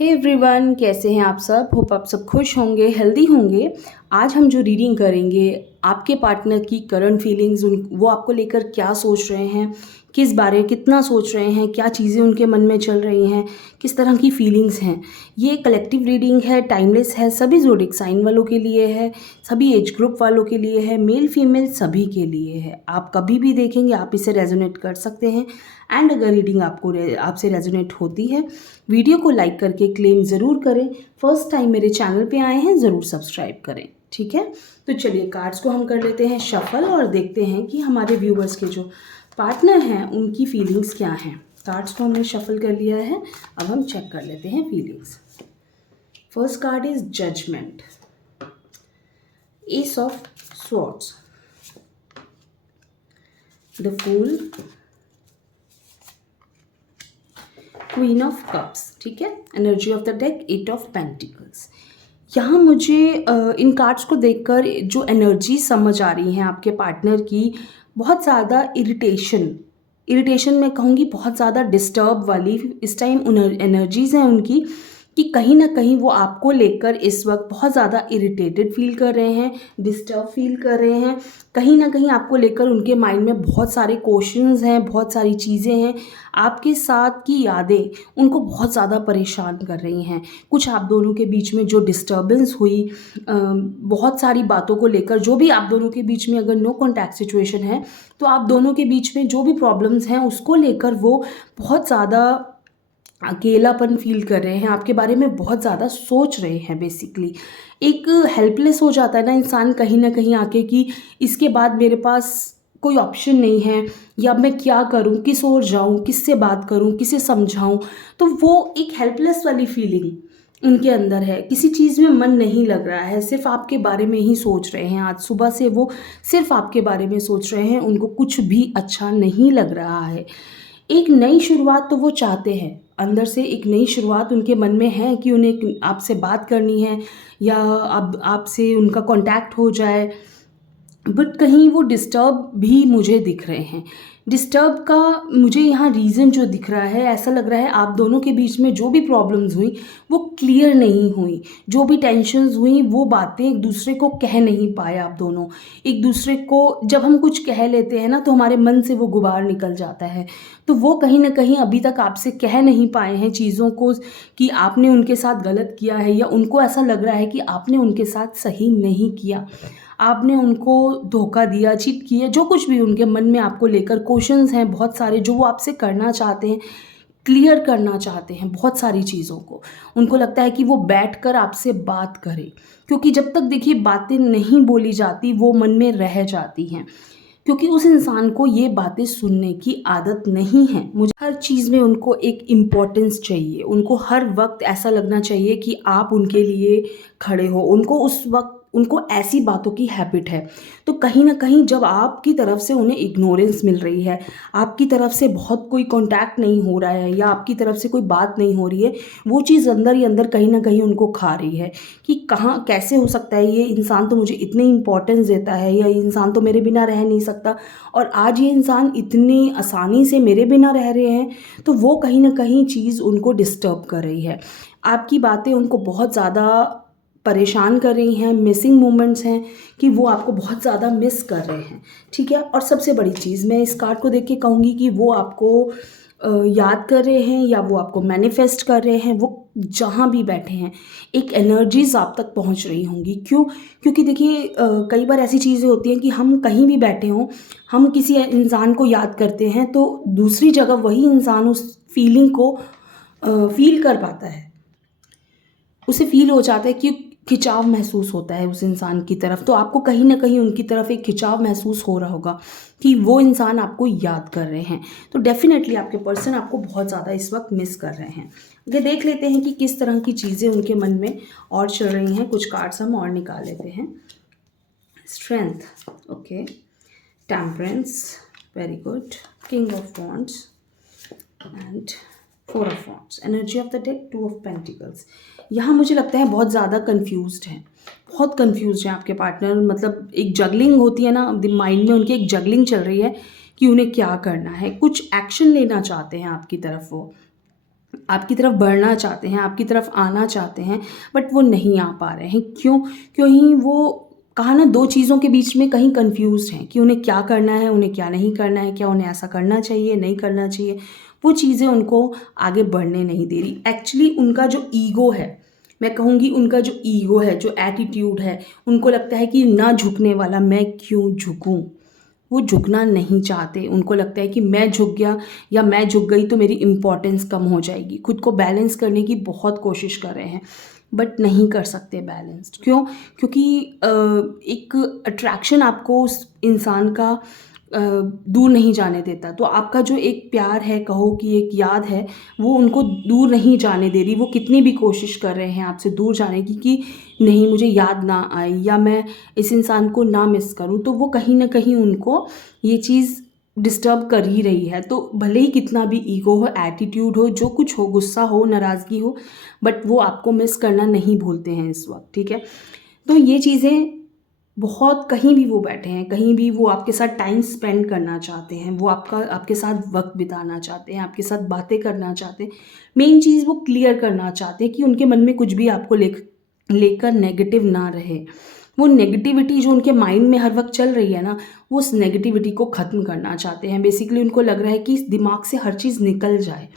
Hey everyone, कैसे हैं आप सब। होप आप सब खुश होंगे, हेल्दी होंगे। आज हम जो रीडिंग करेंगे, आपके पार्टनर की करंट फीलिंग्स, उन वो आपको लेकर क्या सोच रहे हैं, किस बारे कितना सोच रहे हैं, क्या चीज़ें उनके मन में चल रही हैं, किस तरह की फीलिंग्स हैं। ये कलेक्टिव रीडिंग है, टाइमलेस है, सभी ज़ोडिक साइन वालों के लिए है, सभी एज ग्रुप वालों के लिए है, मेल फीमेल सभी के लिए है। आप कभी भी देखेंगे, आप इसे रेजोनेट कर सकते हैं। एंड अगर रीडिंग आपसे रेजोनेट होती है, वीडियो को लाइक करके क्लेम ज़रूर करें। फर्स्ट टाइम मेरे चैनल पे आए हैं, ज़रूर सब्सक्राइब करें। ठीक है, तो चलिए कार्ड्स को हम कर लेते हैं शफल और देखते हैं कि हमारे व्यूवर्स के जो पार्टनर हैं उनकी फीलिंग्स क्या हैं। कार्ड्स को हमने शफल कर लिया है, अब हम चेक कर लेते हैं feelings. First card is judgement, ace of swords, the fool, queen of cups. ठीक है, energy of the deck, eight of pentacles. यहाँ मुझे इन कार्ड्स को देखकर जो एनर्जी समझ आ रही हैं आपके पार्टनर की, बहुत ज़्यादा इरिटेशन मैं कहूँगी, बहुत ज़्यादा डिस्टर्ब वाली इस टाइम एनर्जीज़ हैं उनकी, कि कहीं ना कहीं वो आपको लेकर इस वक्त बहुत ज़्यादा इरिटेटेड फील कर रहे हैं, डिस्टर्ब फील कर रहे हैं। कहीं ना कहीं आपको लेकर उनके माइंड में बहुत सारे क्वेश्चंस हैं, बहुत सारी चीज़ें हैं। आपके साथ की यादें उनको बहुत ज़्यादा परेशान कर रही हैं। कुछ आप दोनों के बीच में जो डिस्टर्बेंस हुई, बहुत सारी बातों को लेकर, जो भी आप दोनों के बीच में अगर नो कॉन्टैक्ट सिचुएशन है, तो आप दोनों के बीच में जो भी प्रॉब्लम्स हैं उसको लेकर वो बहुत ज़्यादा अकेलापन फील कर रहे हैं, आपके बारे में बहुत ज़्यादा सोच रहे हैं। बेसिकली एक हेल्पलेस हो जाता है ना इंसान कहीं ना कहीं आके, कि इसके बाद मेरे पास कोई ऑप्शन नहीं है, या मैं क्या करूं, किस ओर जाऊं, किससे बात करूं, किसे समझाऊं। तो वो एक हेल्पलेस वाली फीलिंग उनके अंदर है। किसी चीज़ में मन नहीं लग रहा है, सिर्फ आपके बारे में ही सोच रहे हैं। आज सुबह से वो सिर्फ आपके बारे में सोच रहे हैं, उनको कुछ भी अच्छा नहीं लग रहा है। एक नई शुरुआत तो वो चाहते हैं, अंदर से एक नई शुरुआत उनके मन में है कि उन्हें आपसे बात करनी है, या अब आपसे उनका कांटेक्ट हो जाए। बट कहीं वो डिस्टर्ब भी मुझे दिख रहे हैं। डिस्टर्ब का मुझे यहाँ रीज़न जो दिख रहा है, ऐसा लग रहा है आप दोनों के बीच में जो भी प्रॉब्लम्स हुई वो क्लियर नहीं हुई, जो भी टेंशन्स हुई वो बातें एक दूसरे को कह नहीं पाए। आप दोनों एक दूसरे को, जब हम कुछ कह लेते हैं ना, तो हमारे मन से वो गुबार निकल जाता है। तो वो कहीं ना कहीं अभी तक आपसे कह नहीं पाए हैं चीज़ों को, कि आपने उनके साथ गलत किया है, या उनको ऐसा लग रहा है कि आपने उनके साथ सही नहीं किया, आपने उनको धोखा दिया, चीट किया। जो कुछ भी उनके मन में आपको लेकर क्वेश्चंस हैं बहुत सारे, जो वो आपसे करना चाहते हैं, क्लियर करना चाहते हैं बहुत सारी चीज़ों को। उनको लगता है कि वो बैठकर आपसे बात करें, क्योंकि जब तक देखिए बातें नहीं बोली जाती वो मन में रह जाती हैं, क्योंकि उस इंसान को ये बातें सुनने की आदत नहीं है। मुझे हर चीज़ में उनको एक इम्पोर्टेंस चाहिए, उनको हर वक्त ऐसा लगना चाहिए कि आप उनके लिए खड़े हो। उनको उस वक्त, उनको ऐसी बातों की हैबिट है। तो कहीं ना कहीं जब आपकी तरफ से उन्हें इग्नोरेंस मिल रही है, आपकी तरफ से बहुत कोई कांटेक्ट नहीं हो रहा है, या आपकी तरफ से कोई बात नहीं हो रही है, वो चीज़ अंदर ही अंदर कहीं ना कहीं उनको खा रही है, कि कहाँ कैसे हो सकता है, ये इंसान तो मुझे इतनी इंपॉर्टेंस देता है, या ये इंसान तो मेरे बिना रह नहीं सकता, और आज ये इंसान इतनी आसानी से मेरे बिना रह रहे हैं। तो वो कहीं ना कहीं चीज़ उनको डिस्टर्ब कर रही है। आपकी बातें उनको बहुत ज़्यादा परेशान कर रही हैं, मिसिंग मोमेंट्स हैं, कि वो आपको बहुत ज़्यादा मिस कर रहे हैं। ठीक है, और सबसे बड़ी चीज़ मैं इस कार्ड को देख के कहूँगी कि वो आपको याद कर रहे हैं, या वो आपको मैनिफेस्ट कर रहे हैं। वो जहाँ भी बैठे हैं एक एनर्जीज आप तक पहुँच रही होंगी। क्यों? क्योंकि देखिए कई बार ऐसी चीज़ें होती हैं कि हम कहीं भी बैठे हों, हम किसी इंसान को याद करते हैं, तो दूसरी जगह वही इंसान उस फीलिंग को फील कर पाता है, उसे फील हो जाता है कि खिंचाव महसूस होता है उस इंसान की तरफ। तो आपको कहीं ना कहीं उनकी तरफ एक खिंचाव महसूस हो रहा होगा, कि वो इंसान आपको याद कर रहे हैं। तो डेफिनेटली आपके पर्सन आपको बहुत ज़्यादा इस वक्त मिस कर रहे हैं। ये देख लेते हैं कि किस तरह की चीज़ें उनके मन में और चल रही हैं। कुछ कार्ड्स हम और निकाल लेते हैं। Strength, okay, temperance, very good, king of wands and four of wands. Energy of the deck, two of pentacles. यहाँ मुझे लगता है बहुत ज़्यादा कंफ्यूज्ड हैं, बहुत कंफ्यूज्ड हैं आपके पार्टनर। मतलब एक जगलिंग होती है ना माइंड में, उनकी एक जगलिंग चल रही है कि उन्हें क्या करना है। कुछ एक्शन लेना चाहते हैं आपकी तरफ वो, आपकी तरफ बढ़ना चाहते हैं, आपकी तरफ आना चाहते हैं, बट वो नहीं आ पा रहे हैं। क्यों? क्योंकि वो कहा ना, 2 चीज़ों के बीच में कहीं कन्फ्यूज़्ड हैं कि उन्हें क्या करना है, उन्हें क्या नहीं करना है, क्या उन्हें ऐसा करना चाहिए, नहीं करना चाहिए। वो चीज़ें उनको आगे बढ़ने नहीं दे रही। एक्चुअली उनका जो ईगो है, मैं कहूँगी उनका जो ईगो है, जो एटीट्यूड है, उनको लगता है कि ना झुकने वाला मैं क्यों झुकूँ? वो झुकना नहीं चाहते। उनको लगता है कि मैं झुक गया या मैं झुक गई तो मेरी इम्पोर्टेंस कम हो जाएगी। खुद को बैलेंस करने की बहुत कोशिश कर रहे हैं, बट नहीं कर सकते बैलेंस्ड। क्यों? क्योंकि एक अट्रैक्शन आपको उस इंसान का दूर नहीं जाने देता। तो आपका जो एक प्यार है, कहो कि एक याद है, वो उनको दूर नहीं जाने दे रही। वो कितनी भी कोशिश कर रहे हैं आपसे दूर जाने की कि नहीं, मुझे याद ना आए या मैं इस इंसान को ना मिस करूँ, तो वो कहीं न कहीं उनको ये चीज़ डिस्टर्ब कर ही रही है। तो भले ही कितना भी ईगो हो, एटीट्यूड हो, जो कुछ हो, गुस्सा हो, नाराज़गी हो, बट वो आपको मिस करना नहीं भूलते हैं इस वक़्त, ठीक है? तो ये चीज़ें बहुत, कहीं भी वो बैठे हैं, कहीं भी वो आपके साथ टाइम स्पेंड करना चाहते हैं, वो आपके साथ वक़्त बिताना चाहते हैं, आपके साथ बातें करना चाहते हैं। मेन चीज़ वो क्लियर करना चाहते हैं कि उनके मन में कुछ भी आपको लेकर नेगेटिव ना रहे। वो नेगेटिविटी जो उनके माइंड में हर वक़्त चल रही है ना, वो उस नेगेटिविटी को ख़त्म करना चाहते हैं। बेसिकली उनको लग रहा है कि इस दिमाग से हर चीज़ निकल जाए।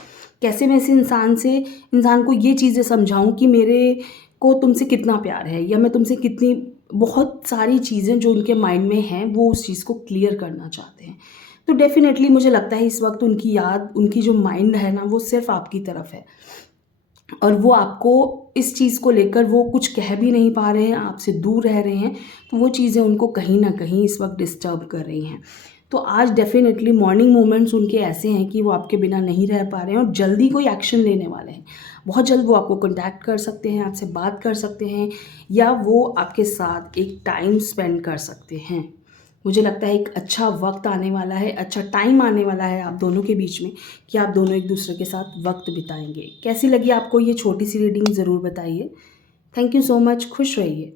कैसे मैं इस इंसान को ये चीज़ें समझाऊँ कि मेरे को तुमसे कितना प्यार है, या मैं तुमसे कितनी, बहुत सारी चीज़ें जो उनके माइंड में हैं, वो उस चीज़ को क्लियर करना चाहते हैं। तो डेफ़िनेटली मुझे लगता है इस वक़्त उनकी याद, उनकी जो माइंड है ना, वो सिर्फ़ आपकी तरफ है। और वो आपको इस चीज़ को लेकर वो कुछ कह भी नहीं पा रहे हैं, आपसे दूर रह रहे हैं, तो वो चीज़ें उनको कहीं न कहीं इस वक़्त डिस्टर्ब कर रही हैं। तो आज डेफ़िनेटली मॉर्निंग मोमेंट्स उनके ऐसे हैं कि वो आपके बिना नहीं रह पा रहे हैं और जल्दी कोई एक्शन लेने वाले हैं। बहुत जल्द वो आपको कॉन्टैक्ट कर सकते हैं, आपसे बात कर सकते हैं, या वो आपके साथ एक टाइम स्पेंड कर सकते हैं। मुझे लगता है एक अच्छा वक़्त आने वाला है, अच्छा टाइम आने वाला है आप दोनों के बीच में, कि आप दोनों एक-दूसरे के साथ वक़्त बिताएँगे। कैसी लगी आपको ये छोटी-सी रीडिंग, ज़रूर बताइए। थैंक यू सो मच, खुश रहिए।